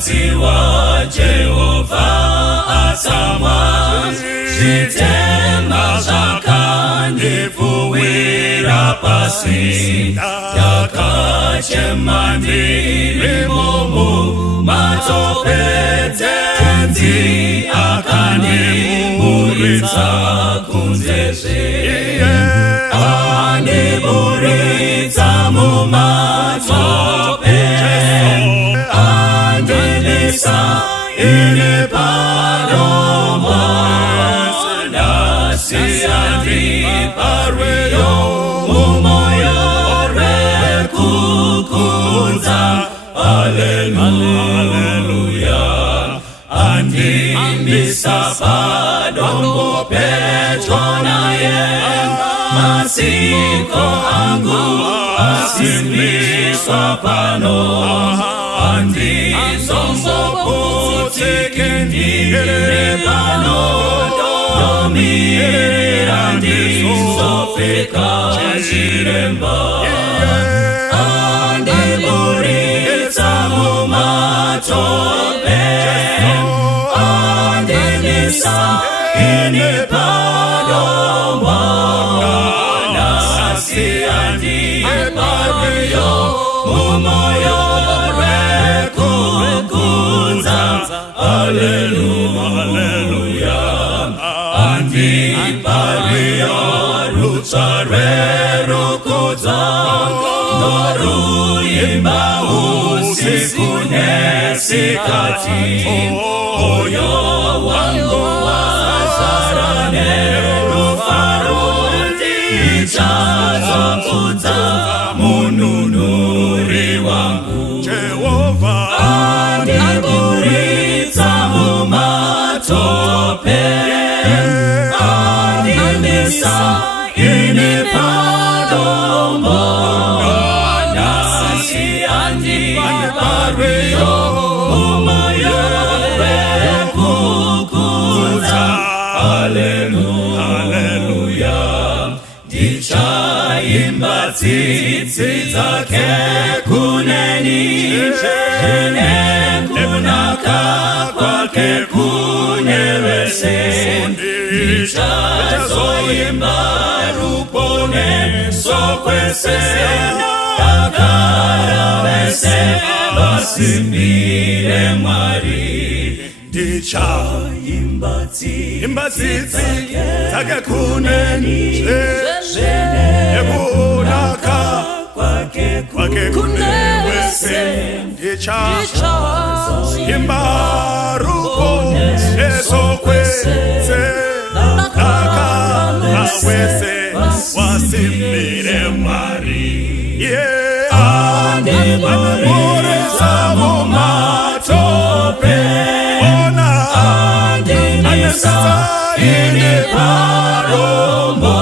Waziwa Jehova asamwa Zitema zakanifuwira pasi Yakachemandiri momu Matope tenzi akanimuritsa kunzeze Animuritsa mu matope Andelisa ine paloma Nasiandi parweyo umoyo rekukunza Hallelujah Andimisa padombo petona ye Masiko angu asimiswa pano Andi zombo putikendire pano Domi andi zofika jiremba Andi burita mumatope Andi nisa ini padomba Nasi andi pario umoyo rekukunza Hallelujah Andi pario rutsare rukuza Noru imba usikune sikati Oyo wangu wazarane rufarundi Ichazo kuza mununuri wangu Jehova Andiburita mumatope Andimisa ini padombo Nasi andi pario umoyo rekukunza Hallelujah Dicha imba tsitsi zake kuneni Jene kunaka kwake kunewese Dicha zoimba rupone sokwese Akarawese basimire mwari Dicha imba tsitsi zake kuneni Jene kunaka kwake kunewese Dicha imba rupone sokwese Akarawese basimire mwari Andimurisa mumatope Andimisa ini parombo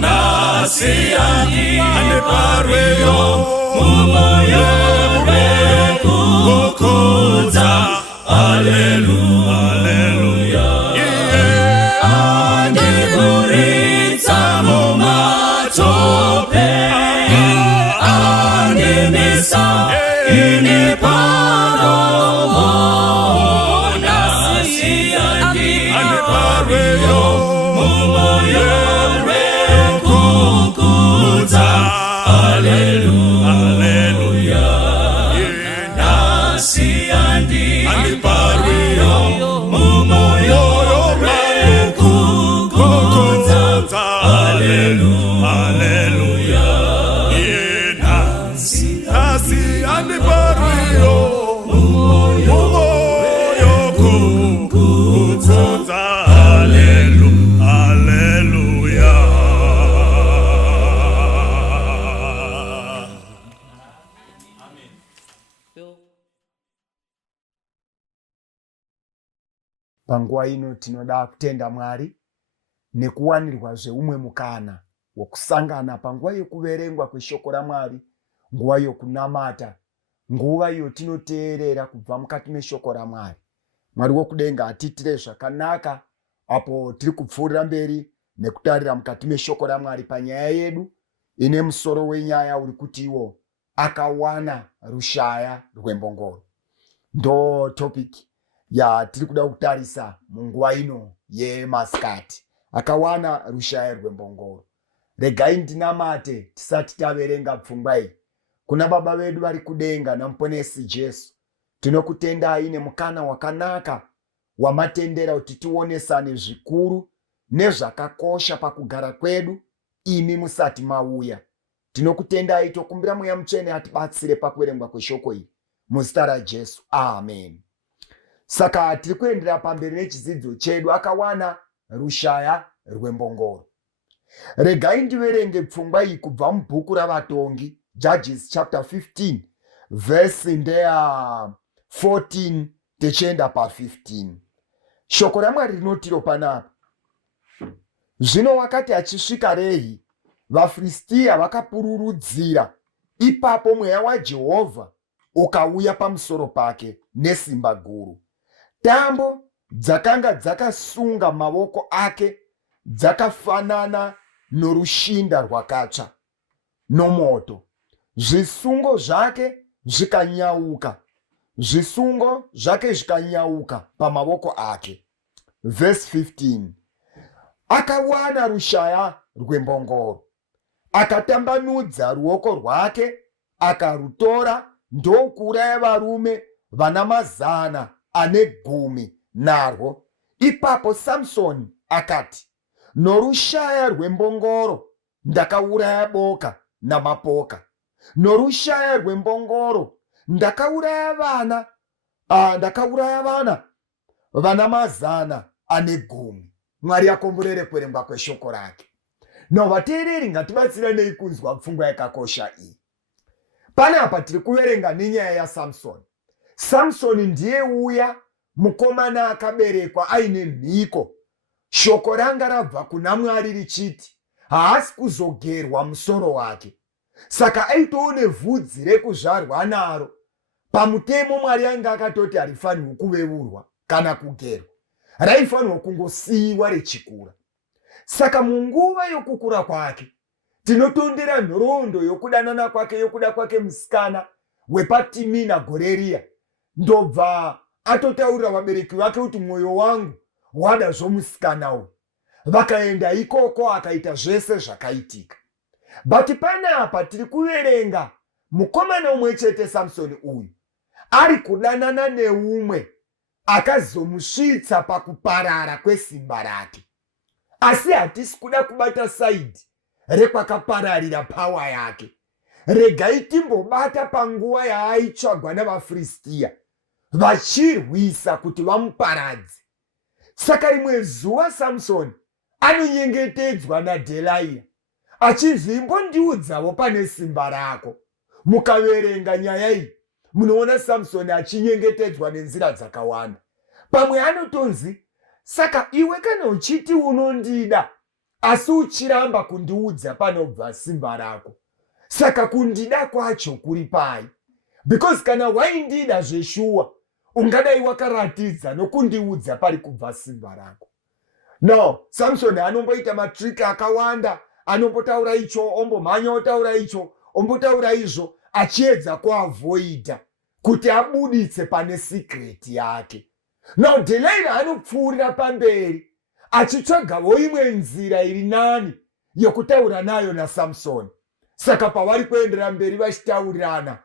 Nasi andi parweyo umoyo rekukunza Hallelujah Andimurisa mumatope Andimisa ini parombo Nasi andi parweyo umoyo rekukunza Hallelujah Nasi andi parweyo umoyo rekukunza Hallelujah Nasi andi parweyo umoyo rekukunza Hallelujah Panguwa ino tinoda kutenda Mwari nekuwanirwa zveumwe mukana wokusangana panguwa yokuverengwa kweshoko raMwari, nguva yokunamata, nguva yotinoteerera kubva mukati meshoko raMwari. Mwari wokudenga atiitire zvakanaka apo tiri kupfuurira mberi nekutarira mukati meshoko raMwari panyaya yedu ine musoro wenyaya uri kuti iwo Akawana Rushaya Rwembongoro. ndo topic tiri kuda kutarisa munguva ino yemasikati. Akawana Rushaya Rwembongoro. Regai ndinamate tisati taverenga pfungwa iyi. Kuna baba vedu vari kudenga namuponesi Jesu, tinokutendai nemukana wakanaka wamatendera kuti tionesane zvikuru nezvakakosha pakugara kwedu imi musati mauya. Tinokutendai tokumbira Mweya Mutsvene atibatsire pakuverengwa kweshoko iri muzita raJesu, amen. Saka tiri kuendera pamberi nechidzidzo chedu. Akawana Rushaya Rwembongoro. Regai ndiverenge pfungwa iyi kubva mubhuku ravatongi, Judges chapter 15 verse ndeya 14 tichienda pa15. Shoko raMwari rinotiro panapa: zvino wakati achisvika Rehi, vaFiristia vakapururudzira. Ipapo mweya waJehovha ukauya pamusoro pake nesimba guru. Tambo dzakanga dzakasunga mavoko ake dzakafanana norushinda rwakatsva nomoto. Zvisungo zvake zvikanyauka, zvisungo zvake zvikanyauka pamavoko ake. Verse 15. Akawana Rushaya Rwembongoro, akatambanudza ruoko rwake akarutora ndokuuraya varume vana 110 narwo. Ipapo Samsoni akati, norushaya rwembongoro ndakauraya boka namapoka, norushaya rwembongoro ndakauraya vana vana 110. Mwari akomborere kuverengwa kweshoko rake. No, vateereri ngatibatsiranei kunzwa pfungwa yakakosha iyi. Panapa tiri kuverenga nenyaya yaSamsoni. Samsoni ndiye uya mukomana akaberekwa aine mhiko. Shoko ranga rabva kuna Mwari richiti haasi kuzogerwa musoro wake. Saka aitoone vhudzi rekuzvarwa naro. Pamutemo Mwari anga akatoti harifanirwi kuveurwa kana kugerwa, raifanirwa kungosiyiwa richikura. Saka munguva yokukura kwake tinotondera nhoroondo yokudanana kwake, yokuda kwake musikana wepaTimina gore riya. Ndobva atotaurira vabereki vake kuti mwoyo wangu wada zvomusikana uyu. Vakaenda ikoko akaita zvese zvakaitika. But panapa tiri kuverenga mukomana umwe chete Samsoni uyu ari kudanana neumwe akazomusvitsa pakuparara kwesimba rake. Asi hatisi kuda kubata saidi rekwakapararira pawa yake. Regai timbobata panguva yaaitsvagwa navaFiristia vachirwisa kuti vamuparadze. Saka rimwe zuva Samsoni anonyengetedzwa naDhelaia achinzi, imbondiudzawo pane simba rako. Mukaverenga nyaya iyi munoona Samsoni achinyengetedzwa nenzira dzakawanda. Pamwe anotonzi, saka iwe kana uchiti unondida asi uchiramba kundiudza panobva simba rako, saka kundida kwacho kuri pai? Because kana waindida zveshuwa ungadai wakaratidza nokundiudza pari kubva simba rako. No, Samsoni anomboita matriki akawanda, anombotaura icho ombomhanya otaura icho, ombotaura izvo achiedza kuavoida kuti abuditse pane secret yake. No, Delilah anopfuurira pamberi achitsvagawo imwe nzira iri nani yokutaura nayo naSamsoni. Saka pavari kuendera mberi vachitaurirana,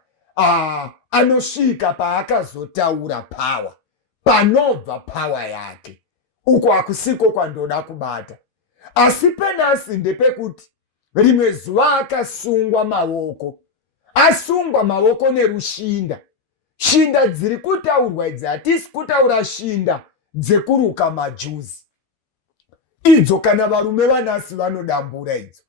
anosvika paakazotaura pawa, panobva pawa yake. Uko hakusiko kwandoda kubata. Asi penasi ndepekuti rimwe zuva akasungwa mavoko. Asungwa mavoko nerushinda. Shinda dziri kutaurwa idzi hatisi kutaura shinda dzekuruka majuzi. Idzo kana varume vanasi vanodambura idzo.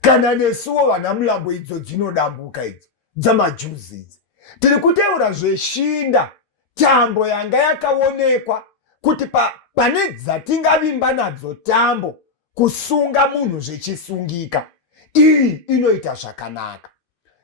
Kana nesuwo vana Mlambo idzo dzinodambuka idzo dzamajuzi idzi. Tiri kutaura zveshinda, tambo yanga yakaonekwa kuti pane dzatingavimba nadzo tambo kusunga munhu zvechisungika. Iyi inoita zvakanaka.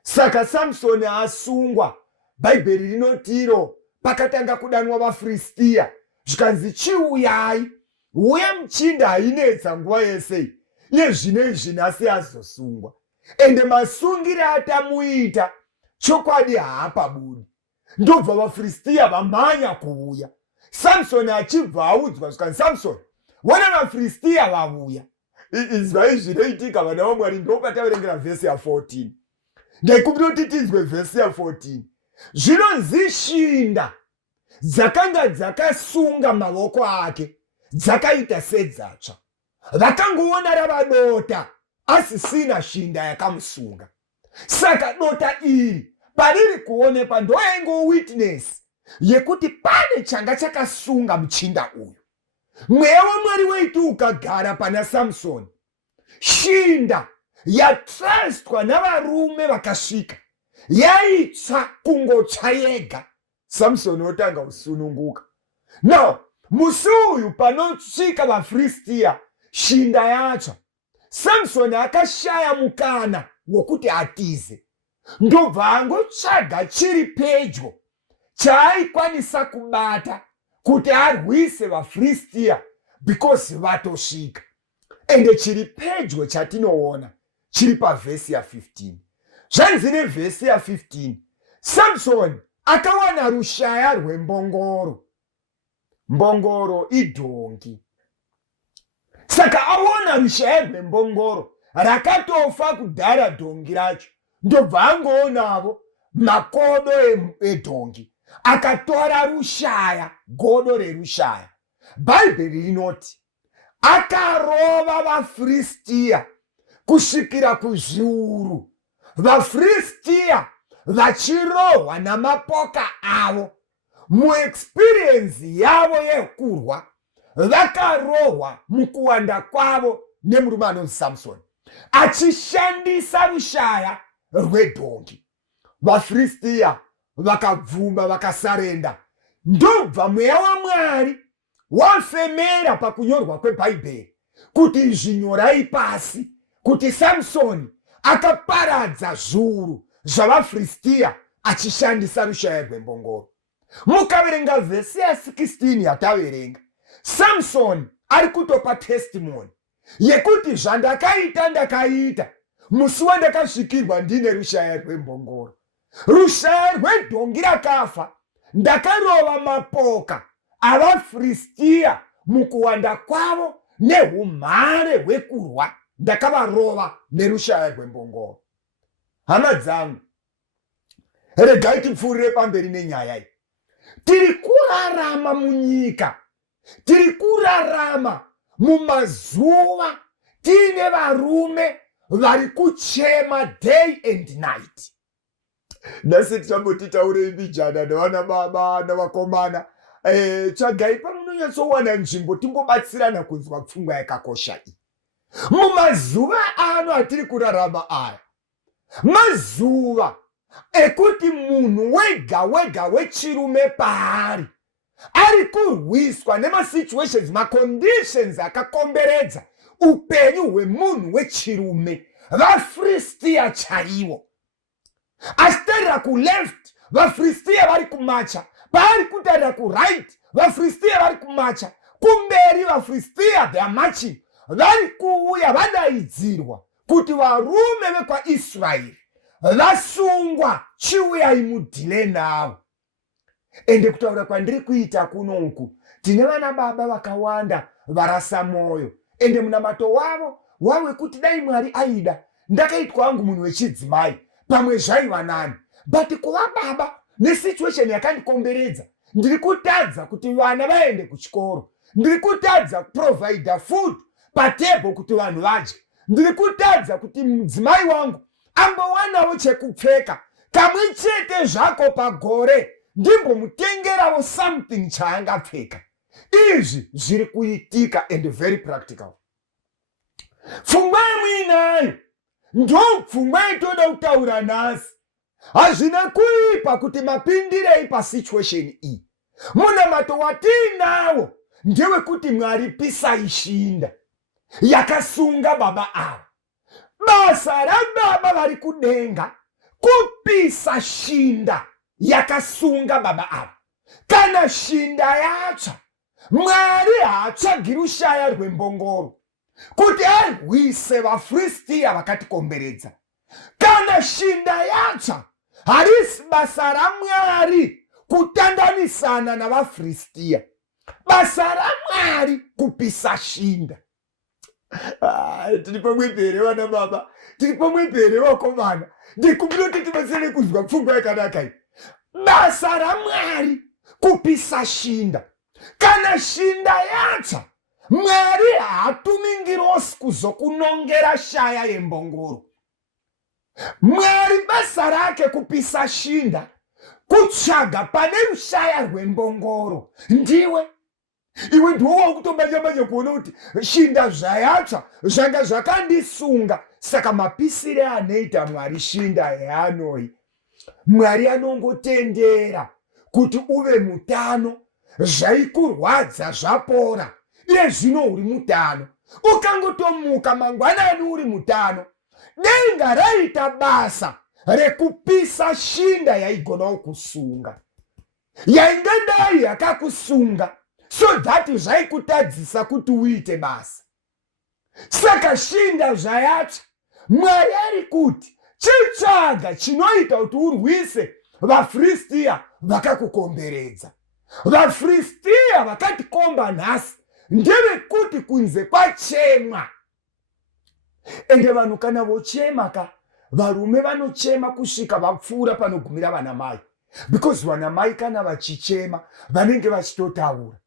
Saka Samsoni asungwa, Bhaibheri rinotiro pakatanga kudanwa vaFiristia zvikanzi chiuyai, uya muchinda ainetsa nguva yese yezvinezvi nhasi azosungwa. Ende masungire atamuita chokwadi haapabudi. ndobva vaFiristia vamhanya kuuya. Samsoni achibva audzwa zvikati, Samsoni, wana vaFiristia vauya. Izvai zvinoitika vana vaMwari, ndopataverengera vhesi ya14. Ndaikumbira kuti tinzwe vhesi ya14. Zvinonzi shinda dzakanga dzakasunga mavoko ake dzakaita sedzatsva. Vakangoona ravadota asisina shinda yakamusunga. Saka dota iri pariri kuonekwa ndoengo witness yekuti pane changa chakasunga muchinda uyu. Mweya waMwari wetu ukagara pana Samsoni. Shinda yatrastwa navarume vakasvika yaitsva kungotsva yega. Samsoni otanga kusununguka. Now, musi uyu panosvika vaFiristia shinda yatsva, Samsoni akashaya mukana wokuti atize. Ndobva angotsvaga chiri pedyo chaaikwanisa kubata kuti arwise vaFiristia because vatosvika. Ende chiri pedyo chatinoona chiri pavhesi ya15. Zvanzi nevhesi ya15, Samsoni akawana rushaya rwembongoro. Mbongoro idhongi. Saka aona rushaya rwembongoro rakatofa kudhara dhongi racho. Ndobva angoonavo makodo edhongi. Akatora rushaya, godo rerushaya. Bhaibheri rinoti akarova vaFiristia kusvikira kuzviuru. VaFiristia vachirohwa namapoka avo. Muexperience yavo yekurwa vakarohwa mukuwanda kwavo nemurume anonzi Samsoni achishandisa rushaya rwedhongi. VaFiristia vakabvuma vakasarenda. Ndobva mweya waMwari wafemera pakunyorwa kwebhaibheri kuti zvinyorai pasi kuti Samsoni akaparadza zviuru zvavaFiristia achishandisa rushaya rwembongoro. Mukaverenga vhesi ya16 yataverenga, Samsoni ari kutopa testimony yekuti zvandakaita ndakaita musi wandakasvikirwa ndine rushaya rwembongoro. Rushaya rwedhongi rakafa, ndakarova mapoka avaFiristia mukuwanda kwavo neumhare hwekurwa ndakavarova nerushaya rwembongoro. Hama dzangu, regai tipfuurire pamberi nenyaya iyi. Tiri kurarama munyika, tiri kurarama mumazuva tiine varume vari kuchema day and night. Nhasi tichamboti taurei vijana navana baba navakomana, tsvagai pamunonyatsowana nzvimbo timbobatsirana kunzwa pfungwa yakakosha iyi. Mumazuva ano atiri kurarama aya, mazuva ekuti munhu wega wechirume paari ari kurwiswa nemasituations, maconditions akakomberedza upenyu hwemunhu wechirume. VaFiristia chaivo asitarira kuleft, vaFiristia vari kumacha. Paari kutarira kuright, vaFiristia vari kumacha. Kumberi vaFiristia they are marching. Vari kuuya vadaidzirwa kuti varume vekwaIsraeri vasungwa, chiuyai mudhile navo. Ende kutaura kwandiri kuita kunoku, tine vana baba vakawanda varasa moyo. Ende munamato wavo wawekuti dai Mwari aida ndakaitwa wangu munhu wechidzimai pamwe zvaiva nani. But kuva baba nesituation yakandikomberedza, ndiri kutadza kuti vana vaende kuchikoro, ndiri kutadza kuprovide food patable kuti vanhu vadye, ndiri kutadza kuti mudzimai wangu ambowanawo chekupfeka kamwe chete zvako pagore, ndimbomutengerawo something chaangapfeka. Izvi zviri kuitika and very practical. Pfungwa yemuinayo ndo pfungwa itoda kutaura nhasi. Hazvina kuipa kuti mapindirei pasituation iyi. Munamato watinawo ndewekuti Mwari pisai shinda yakasunga baba ava. Basa rababa vari kudenga kupisa shinda yakasunga baba ava. Kana shinda yatsva, Mwari haatsvagi rushaya rwembongoro kuti arwise vaFiristia vakatikomberedza. Kana shinda yatsva, harisi basa raMwari kurwisana navaFiristia. Basa raMwari kupisa shinda. Tiri pamwe pere vana baba, tiri pamwe pere vakomana. Ndikumbira kuti tibatsire kuzwa pfungwa yakanaka iyi. Basa raMwari kupisa shinda. Kana shinda yatsva, Mwari haatumingirosi kuzokunongera shaya yembongoro. Mwari basa rake kupisa shinda, kutsvaga pane rushaya rwembongoro. Ndiwe iwe ndiwo wakutomanya kuona kuti shinda zvayatsva zvanga zvakandisunga. Saka mapisire anoita Mwari shinda yaanoi, Mwari anongotendera kuti uve mutano. Zvaikurwadza zvapora, iye zvino uri mutano. Ukangotomuka mangwanani uri mutano. Denga raita basa rekupisa shinda yaigona kusunga, yaingadai yakakusunga, so that zvaikutadzisa kuti uite basa. Saka shinda zvayatsva, Mwari ari kuti chitsvaga chinoita kuti urwise vaFiristia vakakukomberedza. VaFiristia vakatikomba nhasi ndevekuti kunze kwachemwa. Ende vanhu kana vochema varume vanochema kusvika vapfuura panogumira vanamai. Because vanamai kana vachichema vanenge vachitotaura.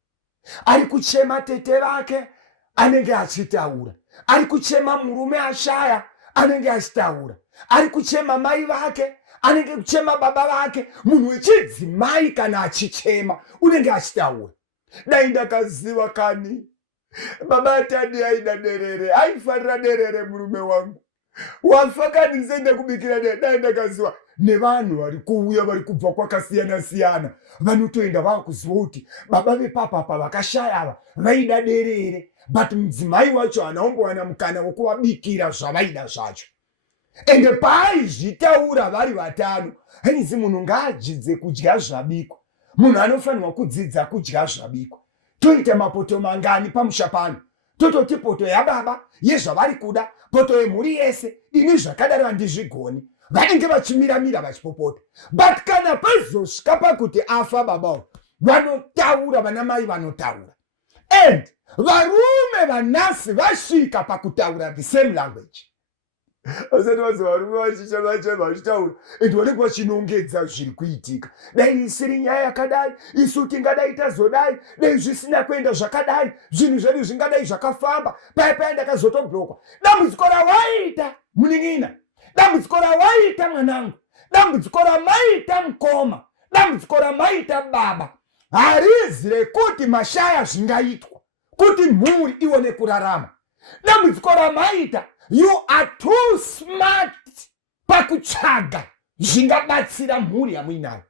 Ari kuchema tete vake anenge achitaura. Ari kuchema murume ashaya anenge achitaura. Ari kuchema mai vake anenge kuchema baba vake. Munhu wechidzimai kana achichema unenge achitaura. Dai ndakaziva kani baba atadi aida derere, aifarira derere murume wangu. Wafa kani nzende kubikira derere. Dai ndakaziva nevanhu vari kuuya vari kubva kwakasiyana siyana vanotoenda vakuziva kuti baba vepapa vakashaya ava vaida derere, but mudzimai wacho haanaombowana mukana wokuvabikira zvavaida zvacho. Ende paaizvitaura vari vatano, hanzi munhu ngaadzidze kudya zvabikwa. Munhu anofanirwa kudzidza kudya zvabikwa. Toita mapoto mangani pamusha pano? Tototi poto yababa yezvavari kuda, poto yemhuri yese, ini zvakadaro handizvigoni. Vanenge vachimiramira vachipopota. But kana pazosvika pakuti afa baba, vanotaura, vanamai vanotaura. And varume vanasi vasvika pakutaura the same language. Asati vazi varume vachichema vachitaura, and vanenge vachinongedza zviri kuitika. Dai isiri nyaya yakadai, isu tingadai tazodai, dai zvisina kuenda zvakadai, zvinhu zvedu zvingadai zvakafamba, paya ndakazotoblokwa. Dambudziko rawaita muning'ina, dambudziko rawaita mwanangu, dambudziko ramaita mukoma, dambudziko ramaita baba, harizi rekuti mashaya zvingaitwa kuti mhuri ione kurarama. Dambudziko ramaita, you are too smart pakutsvaga zvingabatsira mhuri yamuinayo.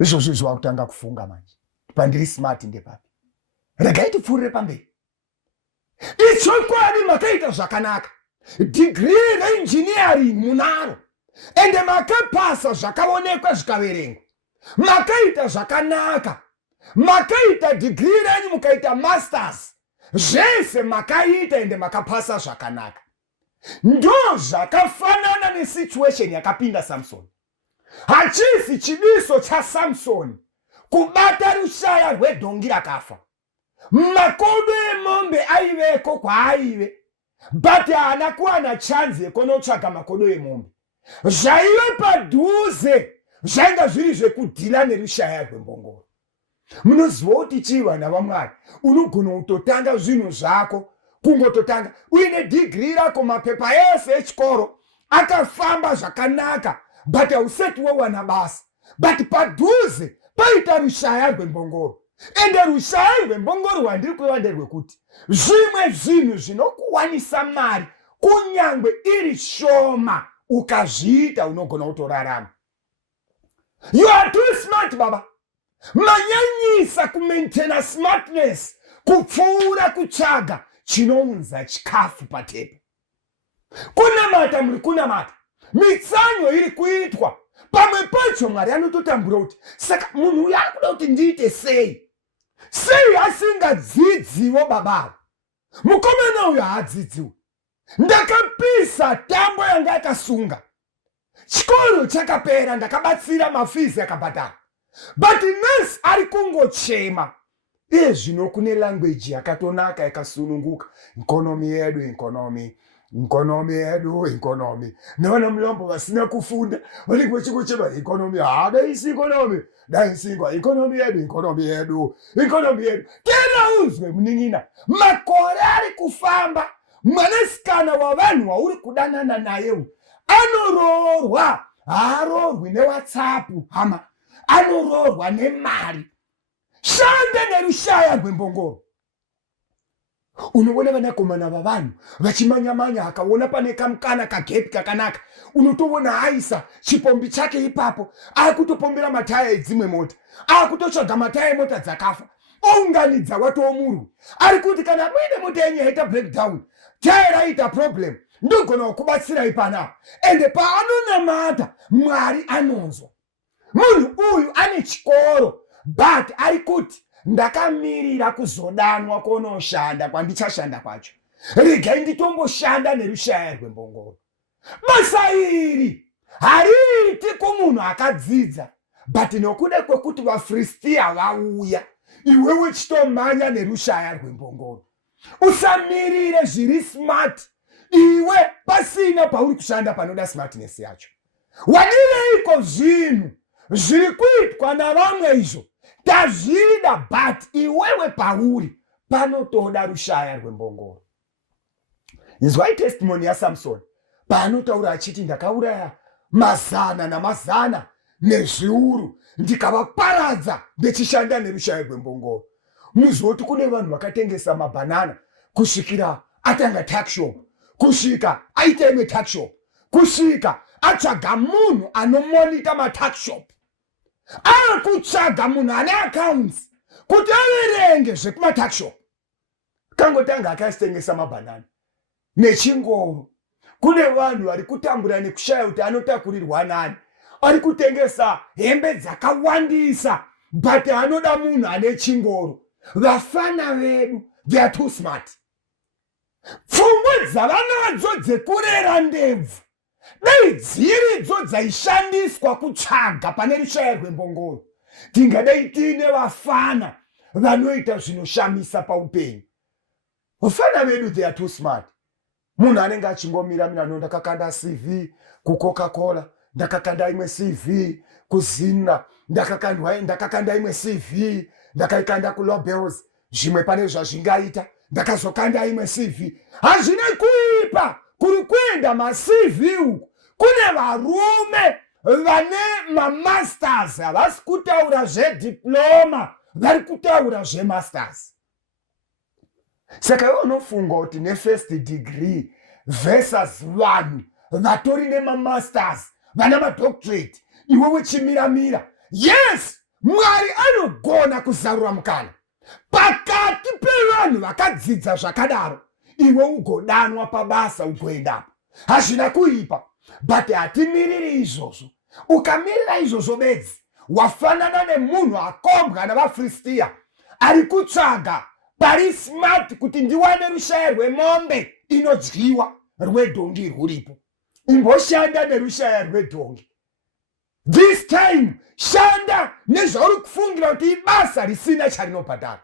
Izvozvo zvavakutanga kufunga manje. Pandiri smart ndepapi? Regai tipfuurire pamberi. Ichokwadi makaita zvakanaka. Degree reengineering munaro. Ende makapasa zvakaonekwa zvikaverengwa. Makaita zvakanaka. Makaita degree renyu mukaita masters. Zvese makaita ende makapasa zvakanaka. Ndo zvakafanana nesituation yakapinda Samson. Hachisi chidiso cha Samson kubata rushaya rwedhongi rakafa. Makodo emombe aiveko kwaaive, but haana kuwana chance yekunotsvaga makodo emombe. Zvaive padhuze zvainga zviri zvekudhila nerushaya rwembongoro. Munoziva kuti chii vana vaMwari? Unogona kutotanga zvinhu zvako, kungototanga uine degree rako, mapepa ese echikoro akafamba zvakanaka, but hausati wawana basa. But padhuze paita rushaya rwembongoro. Ende rushaya rwembongoro rwandiri kuva nderwekuti zvimwe zvinhu zvinokuwanisa mari kunyangwe iri shoma ukazviita unogona kutorarama. You are too smart baba. Manyanyisa kumaintaina smartness kupfuura kutsvaga chinounza chikafu patepa. Kunamata muri kunamata, mitsanyo iri kuitwa, pamwe pacho Mwari anototambura kuti saka munhu uyu akuda kuti ndiite sei? Sei asingadzidziwo baba? Mukomana uyu haadzidziwo. Ndakapisa tambo yanga yakasunga. chikoro chakapera ndakabatsira mafizi akabhadhara. But nesi ari kungochema. Zvino kune language yakatonaka yakasununguka. Economy yedu, economy. Naona Mlambo vasina kufunda. Walikuwa chikuchema economy. Daisi economy. Daisingwa economy yedu. Tena uzwe mningina. Makore ari kufamba. Mwanasikana wa vanhu wauri kudanana naye. Anororwa. Haarorwi neWhatsApp hama. Anororwa nemari. Shande nerushaya Rwembongoro. Unoona vanakomana vavanhu vachimanya akaona pane kamkana kagepi kakanaka. Unotoona haisa chipombi chake ipapo akutopombera mataya edzimwe mota. Akutotsvaga mataya emota dzakafa. Ounganidza watomurwi. Ari kuti kana muine mota yenyu yaita breakdown, taya raita problem, ndogona kukubatsirai panapa. Ende paanonamata Mwari anonzwa. Munhu uyu ane chikoro, but ari kuti ndakamirira kuzodanwa kunoshanda kwandichashanda kwacho. Regai nditomboshanda nerushaya Rwembongoro. Basa iri hariiti kumunhu akadzidza, but nokuda kwekuti vaFiristia vauya, iwewe chitomanya nerushaya Rwembongoro. Usamirire zviri smart, iwe pasina pauri kushanda panoda smartness yacho. Wadireiko zvinhu zviri kuitwa navamwe izvo tazvida, but iwewe pauri panotoda rushaya Rwembongoro. Inzwai testimony yaSamson paanotaura achiti ndakauraya mazana namazana nezviuru ndikavaparadza ndechishanda nerushaya Rwembongoro. Muzoti kune vanhu vakatengesa mabhanana kusvikira atanga tuckshop, kusvika aita imwe tuckshop, kusvika atsvaga munhu anomonita matuckshop, akutsvaga munhu ane accounts kuti averenge zvekumatakshop. Kangotanga akasitengesa mabhanana nechingoro. Kune vanhu vari kutambura nekushaya kuti anotakurirwa nani. Ari kutengesa hembe dzakawandisa, but anoda munhu ane chingoro. Vafana vedu, they are too smart. Pfungwa dzavanadzo dzekurera ndebvu dai dziridzo dzaishandiswa kutsvaga pane rushaya Rwembongoro, tingadai tiine vafana vanoita zvinoshamisa paupenyu. Vafana vedu, they are too smart. Munhu anenge achingomira mina ndakakanda CV kuCoca-Cola, ndakakanda imwe CV kuZinra, ndakakanda imwe CV, ndakaikanda kuLobels, zvimwe pane zvazvingaita, ndakazokanda imwe CV. Hazvina kuipa kuri kuenda maCV uku. Kune varume vane mamasters, havasi kutaura zvediploma, vari kutaura zvemasters. Saka iwe unofunga kuti nefirst degree versus vanhu vatori nemamasters, vana madoctorate, iwe wechimiramira. Yes, Mwari anogona kuzarura mukana pakati pevanhu vakadzidza zvakadaro, iwe ugodanwa pabasa ugoendapo. Hazvina kuipa, but hatimiriri izvozvo. Ukamirira izvozvo bedzi, wafanana nemunhu akombwa navaFiristia ari kutsvaga pari smart kuti ndiwane rushaya rwemombe inodyiwa, rwedhongi rwuripo. Imboshanda nerushaya rwedhongi. This time shanda nezvauri kufungira kuti ibasa risina charinobhadhara.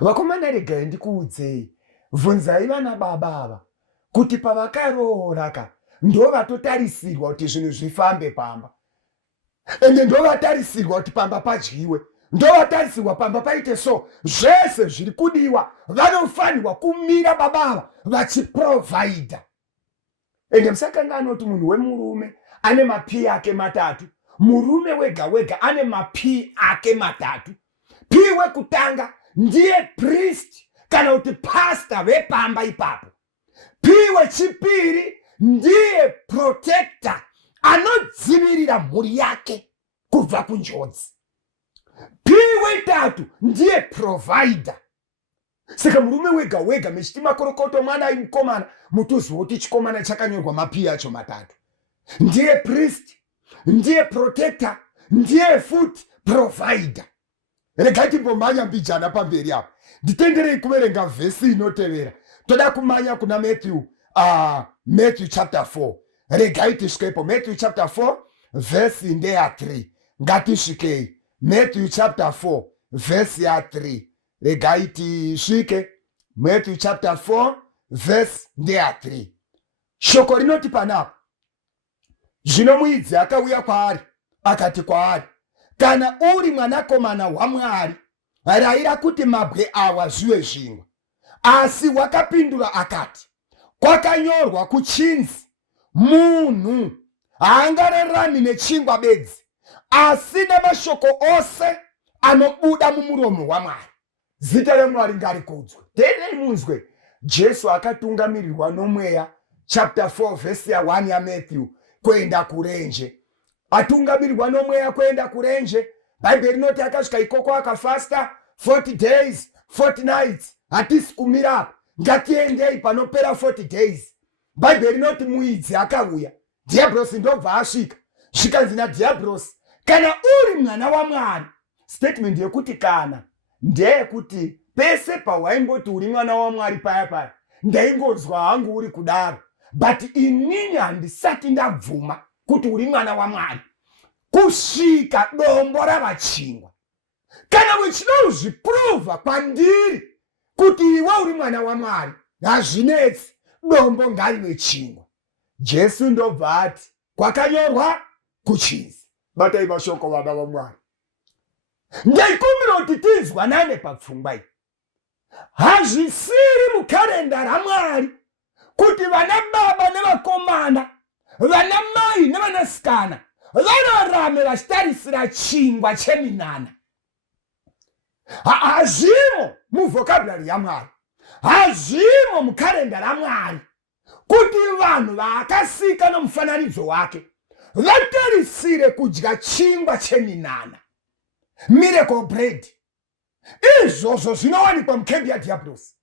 Vakomana, regai ndikuudzei, bvunzai vana baba ava kuti pavakaroora ndo vatotarisirwa kuti zvinhu zvifambe pamba. Ende ndo vatarisirwa kuti pamba padyiwe, ndo vatarisirwa pamba paite so. Zvese zviri kudiwa vanofanirwa kumira baba ava vachiprovhaidha. Ende musakanga anoti munhu wemurume ane mapi ake matatu, murume wega wega ane mapi ake matatu. Pi wekutanga ndiye priest kana kuti pastor vepamba ipapo. Pi wechipiri ndiye protector, anodzivirira mhuri yake kubva kunjodzi. Pi wetatu ndiye provider. Saka murume wega wega mechiti makorokoto mwana aimukomana, mutoziva kuti chikomana chakanyorwa mapi acho matatu. Ndiye priest, ndiye protector, ndiye futi provider. Regai timbomanya mbijana pamberi apo. Nditenderei kuverenga vhesi inotevera. Toda kumanya kuna Matthew chapter 4. regai tisvikepo. Matthew chapter 4 verse ndeya 3. Ngatisvikei Matthew chapter 4 verse ya 3. Regai tisvike Matthew chapter 4 verse ndeya 3. Shoko rinoti panapa, zvino muidzi akauya kwaari akati kwaari, kana uri mwanakomana waMwari, rayira kuti mabwe awa zvive zvingwa. Asi wakapindura akati, kwakanyorwa kuchinzi, munhu haangararami nechingwa bedzi, asi namashoko ose anobuda mumuromo waMwari. Zita raMwari ngarikudzwe. Tenei munzwe, Jesu akatungamirirwa nomweya chapter 4 verse ya 1 ya Matthew kuenda kurenje. Atungamirirwa nomweya kuenda kurenje. Bible rinoti akasvika ikoko akafasta 40 days 40 nights. Hatisi kumira, ngatiendei panopera 40 days. Bible rinoti muidzi akauya, diablos ndobva asvika. Zvikanzi naDiablos, kana uri mwana waMwari. Statement yekuti kana ndeyekuti pese pawaimboti uri mwana waMwari paya ndaingonzwa hangu uri kudaro, but inini handisati ndabvuma kuti uri mwana waMwari kusvika dombo ravachingwa. Kana uchinozviprova kwandiri kuti iwe uri mwana waMwari, hazvinetsi, dombo ngarive chingwa. Jesu ndobva ati, kwakanyorwa kuchinzi. Batai mashoko vana vaMwari. Ndaikumbira kuti tinzwanane papfungwa iyi. Hazvisiri mukarenda raMwari kuti vana baba nevakomana, vana mai nevanasikana vararame vachitarisira chingwa cheminana. Hazvimo muvhokabhurari yaMwari, hazvimo mukarenda raMwari kuti vanhu vaakasika nomufananidzo wake vatarisire kudya chingwa cheminana, miracle bread. Izvozvo zvinowanikwa mukembi yaDiablos.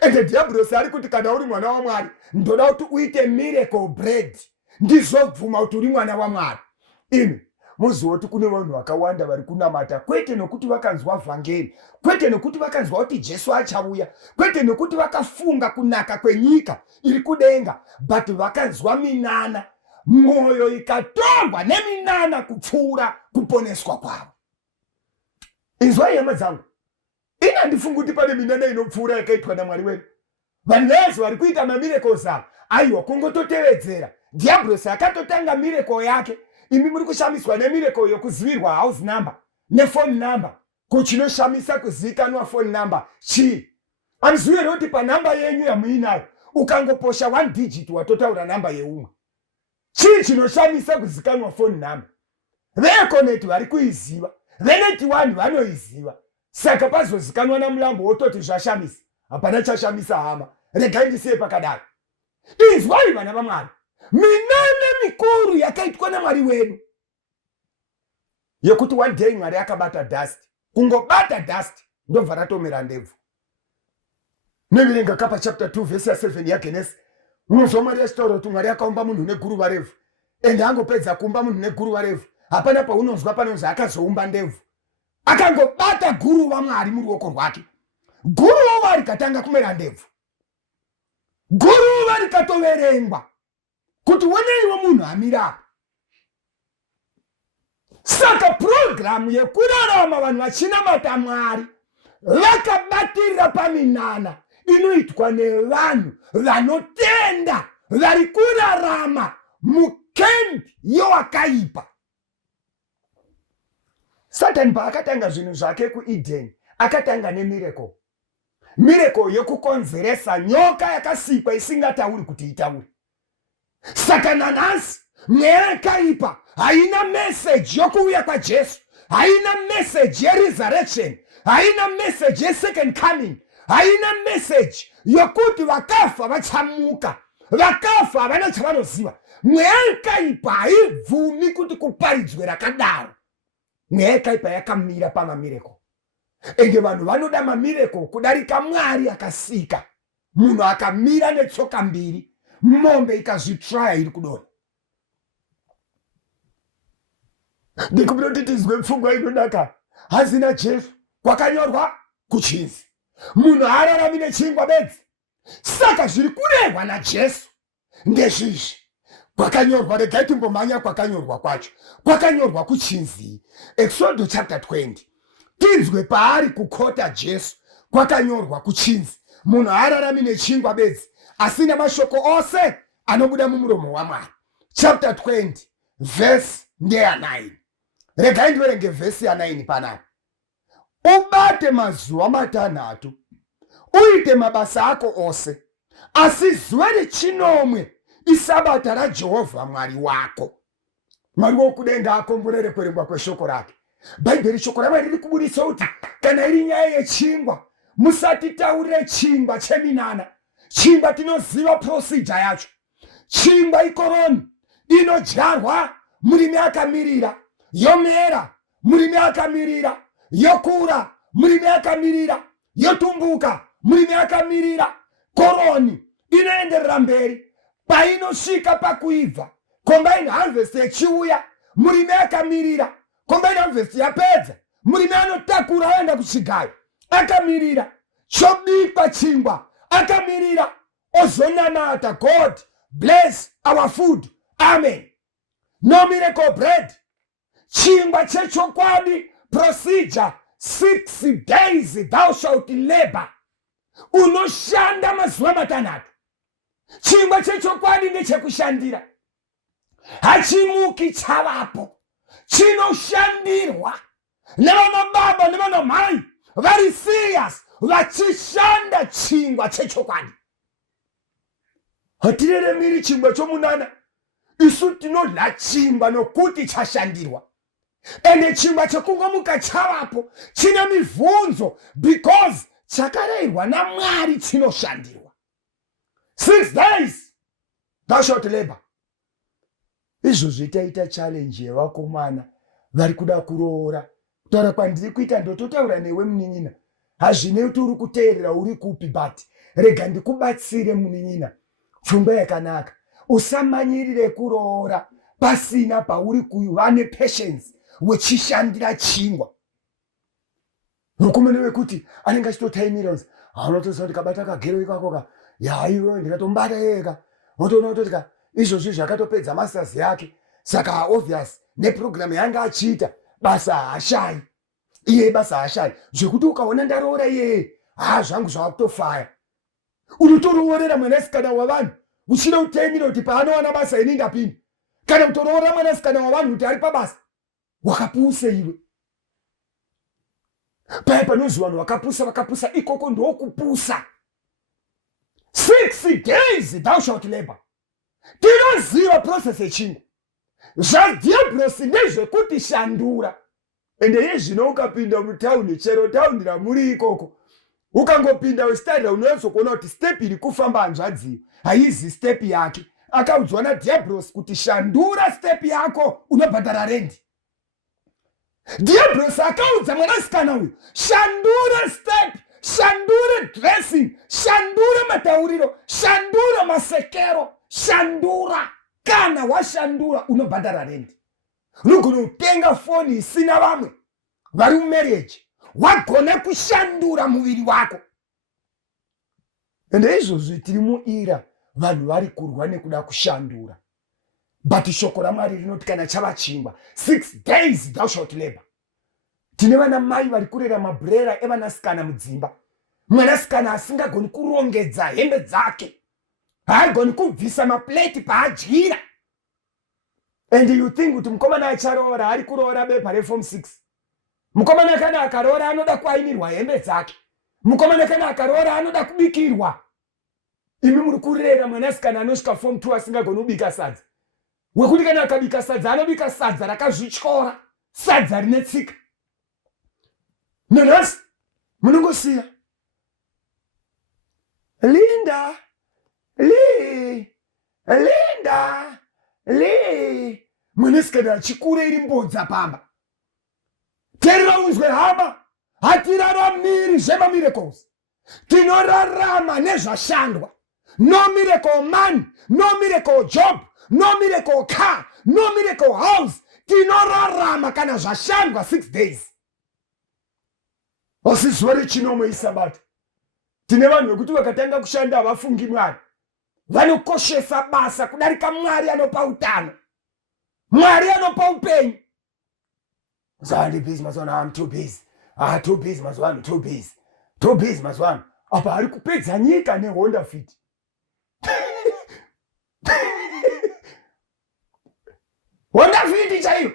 Ende Diablos ari kuti kana uri mwana waMwari, ndoda kuti uite miracle bread, ndizobvuma kuti uri mwana waMwari. Imi muzivo kuti kune vanhu vakawanda vari kunamata, kwete nokuti vakanzwa vhangeri, kwete nokuti vakanzwa kuti Jesu achauya, kwete nokuti vakafunga kunaka kwenyika iri kudenga, but vakanzwa minana, mwoyo ikatorwa neminana kupfuura kuponeswa kwavo. Inzwai hama dzangu, ini handifungi kuti pane minana inopfuura yakaitwa naMwari wedu. Vanhu vese vari kuita mamiracles ava, aiwa kungototevedzera. Diablos akatotanga miracle yake. Imi muri kushamiswa nemiracle yokuzivirwa house number nefone number. Kuchinoshamisa kuzivikanwa phone number chii? Amziwire kuti panamba yenyu yamuinayo ukangoposha 1 digit watotaura namba yeumwe. Chii chinoshamisa kuzivikanwa phone number? Vekoneti vari kuiziva, veneti 1 vanoiziva. Saka pazozikanwa naMlambo wototi zvashamisa. Hapana chashamisa hama. Regai ndisiye pakadaro. Inzwai vana vaMwari, minana mikuru yakaitwa naMwari wedu yekuti one day Mwari akabata dust. Kungobata dust ndobva ratomera ndebvu. Neverenga kapa chapter 2 verse 7 ya Genesis, unozwa Mwari achitaura kuti Mwari akaumba munhu neguruva refu, ende angopedza kuumba munhu neguruva refu, hapana paunonzwa panonzi akazoumba ndebvu. Akangobata guruva Mwari muruoko rwake, guruva rikatanga kumera ndebvu, guruva rikatoverengwa kuti weneiwe munhu amira. Saka programu yekurarama vanhu vachinamata Mwari vakabatirira paminana inoitwa nevanhu vanotenda vari kurarama mukembi yewakaipa. Satani paakatanga zvinhu zvake kuEden akatanga nemiracle. Miracle yokukonzeresa nyoka yakasikwa isingatauri kuti itaure. Saka nanhasi mweya yakaipa haina message yokuuya kwaJesu, haina message yeresurrection, haina message yesecond coming, haina message yokuti vakafa vachamuka, vakafa havana chavanoziva. Mweya yakaipa haibvumi kuti kuparidzwe rakadaro. Mweya yakaipa yakamira pamamireko. Ende vanhu vanoda mamireko kudarika Mwari akasika. Munhu akamira netsoka mbiri, mombe ikazvitraya iri kudonha. Ndikumbira kuti tizwe pfungwa inodaka. Hazina Jesu kwakanyorwa kuchinzi, munhu haararami nechingwa bedzi. Saka zviri kurehwa naJesu ndezvizvi, kwakanyorwa, regai timbomhanya kwakanyorwa kwacho. Kwakanyorwa kuchinzi Exodus chapter 20. Tinzwe paari kukota Jesu. Kwakanyorwa kuchinzi munhu haararami nechingwa bedzi asi namashoko ose anobuda mumuromo waMwari. Chapter 20 verse ndeya 9. Regai ndiverenge verse ya 9 panapa. Ubate mazuva matanhatu uite mabasa ako ose, asi zuva rechinomwe isabata raJehovha Mwari wako. Mwari wokudenga akomborere kuverengwa kweshoko rake. Bhaibheri shoko raMwari riri kubudisa kuti kana iri nyaya yechingwa, musatitaurire chingwa cheminana. Chingwa tinoziva procedure yacho. Chingwa ikoroni inodyarwa murimi akamirira, yomera murimi akamirira, yokura murimi akamirira, yotumbuka murimi akamirira. Koroni inoenderera mberi painosvika pakuibva. Combine harvest yechiuya murimi akamirira. Combine harvest yapedza murimi anotakura aenda kuchigayo akamirira. Chobikwa chingwa akamirira, ozonanata. God bless our food, amen. No miracle bread. Chingwa chechokwadi procedure 6 days thou shalt labor. Unoshanda mazuva matanhatu. Chingwa chechokwadi ndechekushandira. Hachimuki chavapo, chinoshandirwa nevana baba nevana mai vari serious vachishanda chingwa chechokwadi. Hatireremiri chingwa chomunana. Isu tinodla chingwa nokuti chashandirwa. Ende chingwa chekungomuka chavapo chine mibvunzo because chakarehwa naMwari chinoshandirwa. 6 days thou shalt labor. Izvozvi taita challenge yevakomana vari kuda kuroora. Kutaura kwandiri kuita ndototaura newe munin'ina. Hazvinei kuti uri kuteerera uri kupi, but rega ndikubatsire munin'ina. Pfungwa yakanaka. Usamanyirire kuroora pasina pauri kuva nepatience wechishandira chingwa. Mukomana wekuti anenge achitotaimira kunzi unotoziva kuti kabata kagero ikakoka yaiwe ndikatombata ega. Unotoona kutoti izvozvi zvakatopedza masters yake. Saka obvious neprogram yanga achiita basa hashai. Iye basa hashai. Zvekuti ukaona ndaroora iye zvangu zvakutofaya. Unotoroorera mwanasikana wavanhu uchida kutemira kuti paanowana basa ini ndapinda. Kana kutoroora mwanasikana wavanhu kuti ari pabasa. Wakapusa iwe. Paya panonzi vanhu vakapusa ikoko ndokupusa. 6 days thou shalt labor. Tinoziva process yechingwa. Zvadiablosi ndezvekuti shandura. Ende yezvino ukapinda mutauni, chero tauni ramuri ikoko, ukangopinda westarira unozokuona kuti step iri kufamba hanzvadziyo haizi step yake. Akaudzwa naDiablos kuti shandura step yako unobhadhara rendi. Diablos akaudza mwanasikana uyu shandura step, shandura dressing, shandura matauriro, shandura masekero, shandura. Kana washandura unobhadhara rendi. Unogona kutenga foni isina vamwe vari mumarriage, wagona kushandura muviri wako. Ende izvozvi tiri muira vanhu vari kurwa nekuda kushandura. But shoko raMwari rinoti kana chava chingwa 6 days thou shalt labor. Tine vana mai vari kurera mabrera evanasikana mudzimba. Mwanasikana asingagoni kurongedza hembe dzake, haagoni kubvisa mapleti paadyira. And you think kuti mukomana acharoora ari kuroora bepa reform 6. Mukomana kana akaroora anoda kuainirwa hembe dzake. Mukomana kana akaroora anoda kubikirwa. Imi muri kurera mwanasikana anosvika form 2 asingagoni kubika sadza. Wekuti kana akabika sadza anobika sadza rakazvityora, sadza rine tsika. Nanhasi munongosiya Linda mwanasikana achikura iri mbodza pamba. Terera unzwe hama, hatiraramiri zvemamiracles. Tinorarama nezvashandwa. No miracle man, no miracle job, no miracle car, no miracle house. Tinorarama kana zvashandwa 6 days. Asi zuva rechinomwe isabata. Tine vanhu vekuti vakatanga kushanda havafungi Mwari. vanokoshesa basa kudarika Mwari anopa utano, Mwari anopa upenyu. Zandi busy mazwana, I'm too busy. Too busy mazwana, too busy. Too busy mazwana. Apa ari kupedza nyika neHonda Fit. Honda Fit chaiyo.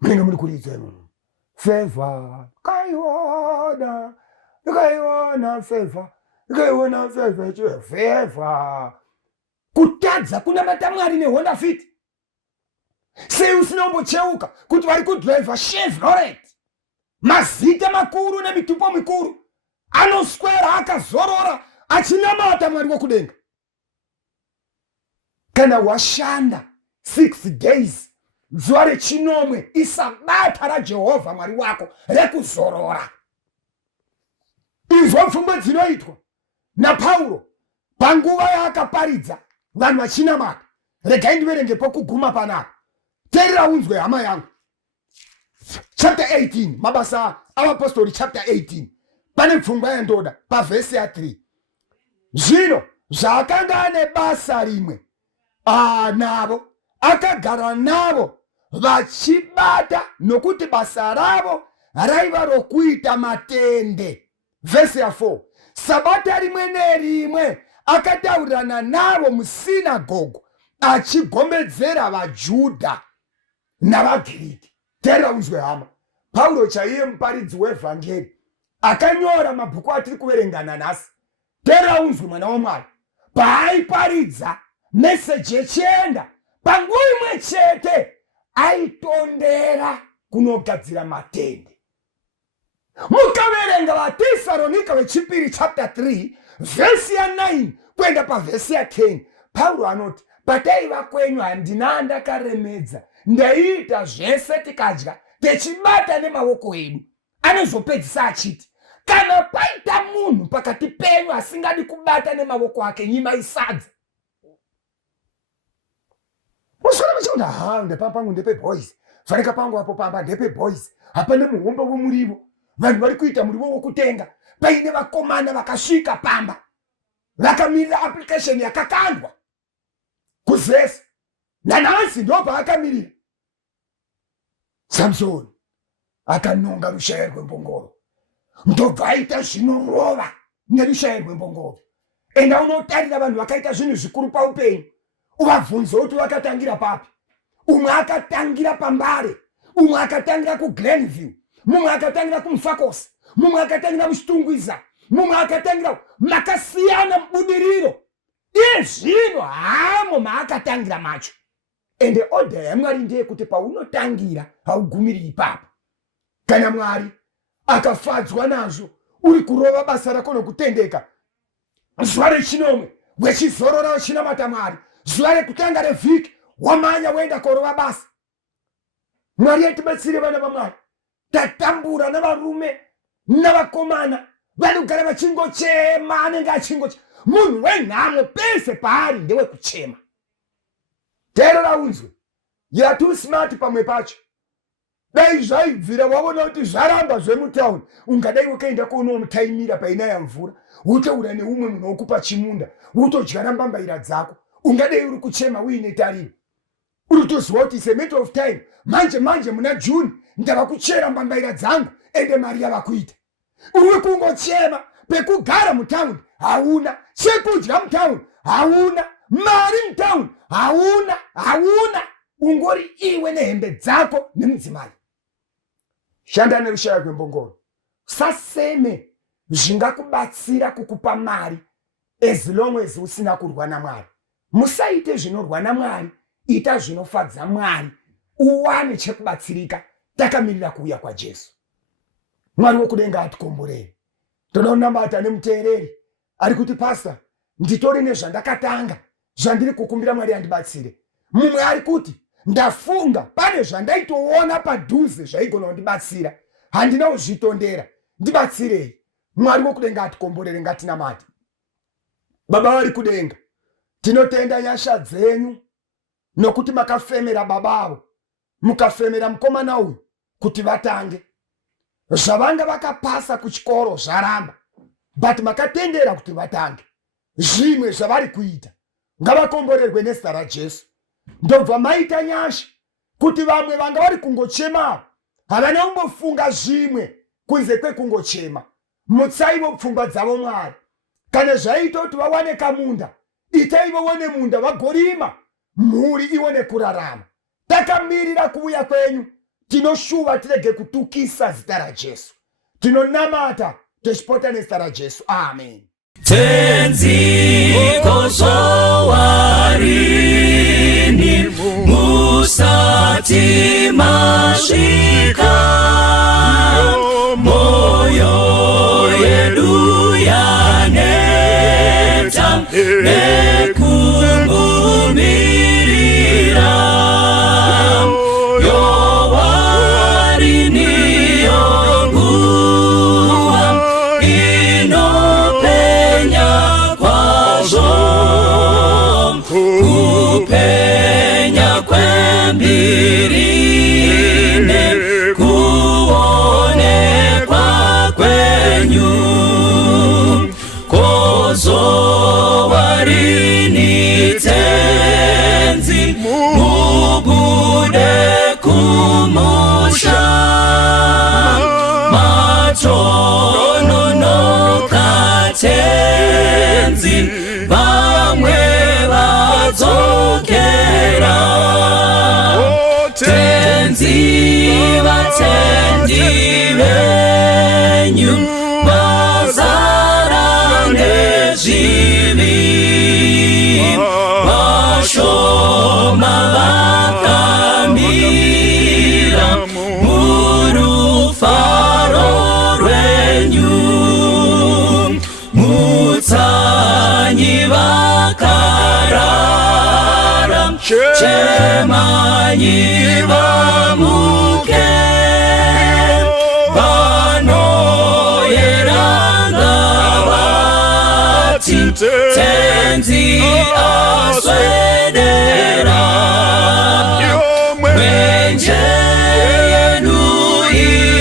Mwenga muri kuridza munhu. Favor, kaiona favor. Kaiona favor. Kutadza kuna matamwari neHonda Fit. Sei usinombocheuka kuti vari kudriver Chevrolet, mazita makuru nemitupo mikuru, anoswera akazorora achinamata Mwari wokudenga. Kana washanda 6 days, zuva rechinomwe, isabata raJehovha Mwari wako rekuzorora. Izvo pfungwa dzinoitwa naPauro panguva yaakaparidza vanhu vachinamata. Regai ndiverenge pokuguma panapa. Terera unzwe hama yangu. Chapter 18, mabasa avapostori chapter 18. Pane pfungwa yandoda pavhesi ya 3. Zvino zvakanga ane basa rimwe navo, akagara navo vachibata nokuti basa ravo raiva rokuita matende. Vhesi ya 4. Sabata rimwe nerimwe akataurirana navo musinagogo achigombedzera vaJudha navaGiriki. Terera unzwe hama. Paulo chaiye muparidzi wevhangeri akanyora mabhuku atiri kuverengana nhasi. Terera unzwe mwana waMwari. Paaiparidza meseji yechienda, panguva imwe chete aitondera kunogadzira matende. Mukaverenga vaTesaronika vechipiri chapter 3 vhesi ya 9 kuenda pavhesi ya 10, Paulo anoti, pataiva kwenyu handina ndakaremedza, ndaiita zvese tikadya techibata nemaoko edu. Anozopedzisa achiti, kana paita munhu pakati penyu asingadi kubata nemaoko ake, nyima isadza. Musoro machona ndepa pangu ndepe boys, farika pangu apo pamba ndepe boys, hapana muhombo womurivo. Vanhu vari kuita murivo wokutenga, paine vakomana vakasvika pamba, vakamirira application yakakandwa kuzesa. Nanhasi ndo paakamirira. Samson akanonga Rushaya Rwembongoro, ndobva aita zvinorova neRushaya Rwembongoro. Enda unotarira vanhu vakaita zvinhu zvikuru paupenyu, uvabvunze kuti vakatangira papi. Umwe akatangira paMbare, umwe akatangira kuGlenview, mumwe akatangira kuMufakosi, mumwe akatangira muChitungwiza, mumwe akatangira makasiyana mubudiriro. Iye zvino hamo maakatangira macho. Ende order yaMwari ndeyekuti paunotangira haugumiri ipapo. Kana Mwari akafadzwa nazvo, uri kurova basa rako nokutendeka, zuva rechinomwe wechizorora uchinamata Mwari, zuva rekutanga revhiki wamanya woenda korova basa. Mwari yatibatsire vana vaMwari. Tatambura navarume navakomana vanogara vachingochema, anenge achingochema. Munhu wenhamo pese paari ndewekuchema. Terera unzwe, yatu smart pamwe pacho. Dai zvaibvira waona kuti zvaramba zvemutauni, ungadai wakaenda kunomutaimira painaya mvura, wotaura neumwe munhu wokupa chimunda, wotodyara mbambaira dzako, ungadai uri kuchema uine tariro. Uri kutoziva kuti it's a matter of time, manje muna June ndava kuchera mbambaira dzangu ende mari yava kuita. Uri kungochema, pekugara mutauni hauna, chekudya mutauni hauna, mari mutauni hauna, ungori iwe nehembe dzako nemudzimai. Shanda neRushaya Rwembongoro. Saseme zvingakubatsira kukupa mari as long as usina kurwa naMwari. Musaite zvinorwa naMwari, ita zvinofadza Mwari, uwane chekubatsirika takamirira kuuya kwaJesu. Mwari wokudenga atikomborere. Tonaunamata nemuteereri ari kuti pastor, nditori nezvandakatanga zvandiri kukumbira Mwari andibatsire. Mumwe ari kuti ndafunga pane zvandaitoona padhuze zvaigona kundibatsira, handina kuzvitondera, ndibatsirei. Mwari wokudenga atikomborere, ngatinamate. Baba vari kudenga, tinotenda nyasha dzenyu nokuti makafemera babavo, mukafemera mukomana uyu kuti vatange. Zvavanga vakapasa kuchikoro zvaramba, but makatendera kuti vatange. zvimwe zvavari kuita ngavakomborerwe nezita raJesu. Ndobva maita nyasha kuti vamwe vanga vari kungochema havana kumbofunga zvimwe kunze kwekungochema. Mutsaivo pfungwa dzavo Mwari. Kana zvaita kuti vawane kamunda, itai vaone munda vagorima, mhuri ione kurarama. Takamirira kuuya kwenyu, tinoshuva tirege kutukisa zita raJesu. Tinonamata tichipota nezita raJesu. Amen. Tenziko zowarini musati masvika, moyo yedu yaneta nekungumirira, yowarini yonguwa inopenya kwazvo, kupenya kwembirine kuonekwa kwenyu, kozowarini tenzi mubude kumusha, matononoka tenzi vamwe vadzokera, tenzi vatendi venyu vazara nezvivi, vashoma vakamira murufaro rwenyu, mutsanyi vakarara, chemanyi vamuke, vanoyeranga vati tenzi aswedera, mwenje yenu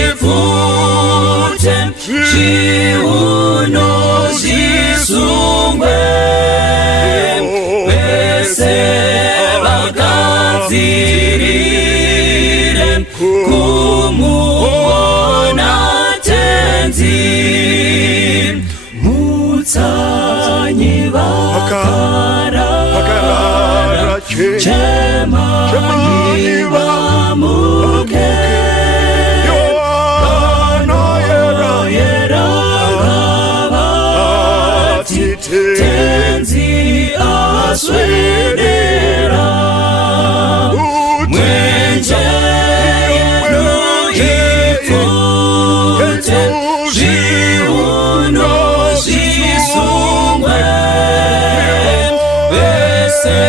ivute, zviuno zvisungwe, vese vagadzirire kumuona tenzi, mutsanyi vakarara, chemanyi vamuke, tenzi aswedera, mwenje yenu ivute, zviuno zvisungwe, vese